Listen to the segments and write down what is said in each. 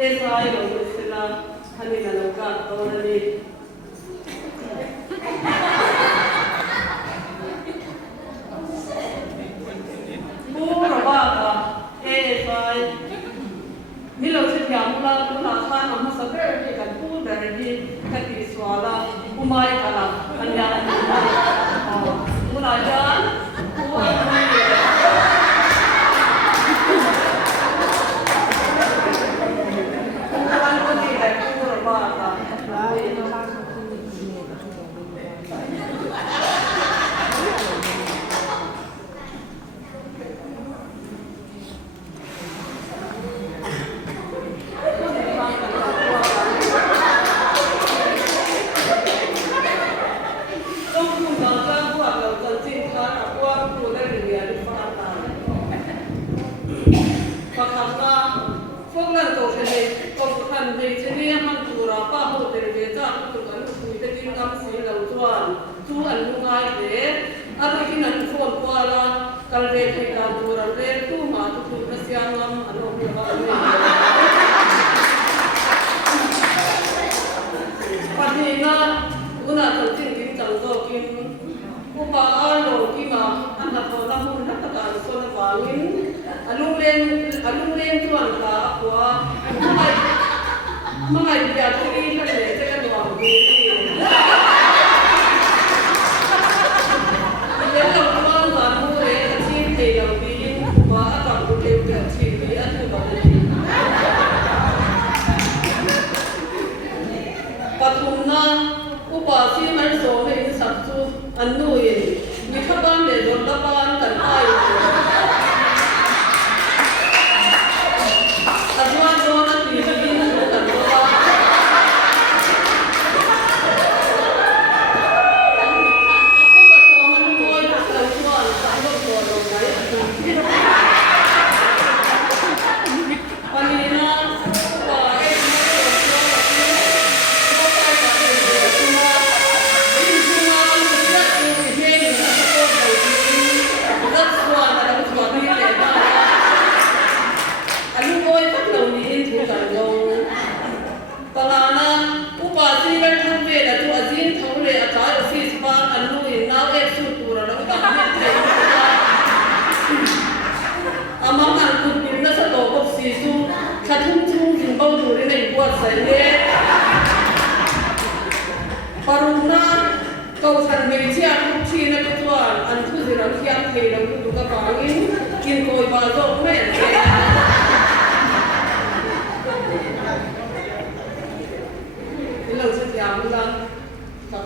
sai rồi sila kanina nagkato na ni puro baka sai milo se thiamula tuna khan amma saber ke kan pu dar ni kati swala umai kala anya muna jan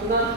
Now,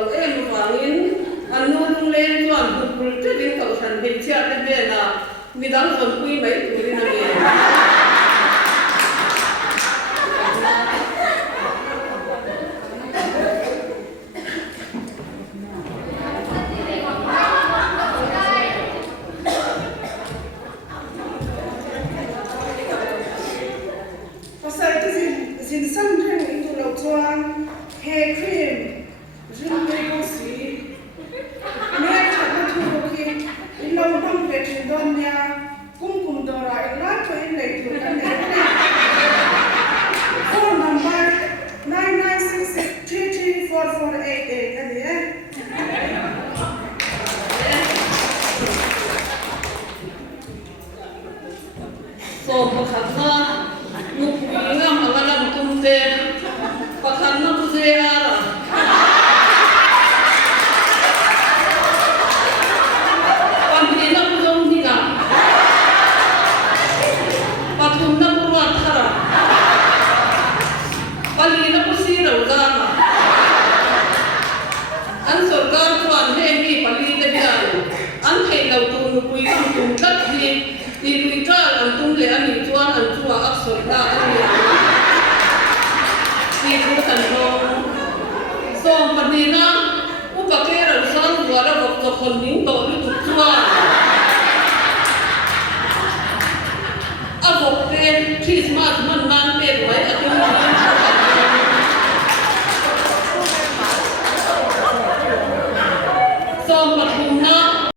เราฟังอินอันนู้นเล่นส่วนบุกจะดิ้นกับฉันเป็นเชื่อเป็นเบน่ะมีดังส่วนคุยไหมคุยนั่นเอง Sin something into the one hair cream, zoom maple seed. Near Chapatuki, in no bumpet in Donia, Kumkum Dora, and right to in late to the phone number 9966334488 at the end. ส่งประคันนะมุกวิ่งงามอะไรนั่นตุ้มเตะประคันนะผู้เสียละวันที่นักผู้ชมที่กันปฐุมนักผู้วัดทาระปลีนักผู้ซีเราจ้าอันสุดการควันให้มีปลีเดียวอันให้เราตุ้มคุยกันตุ้มตัดที่ดีคุยกันอันตุ้มเลยอันนี้ชวนอันชัวอักษรละอันนี้ดีคุยกันลงส่งปฏินะอุปการะสร้างหัวเราบอกจะคนนิ่งไป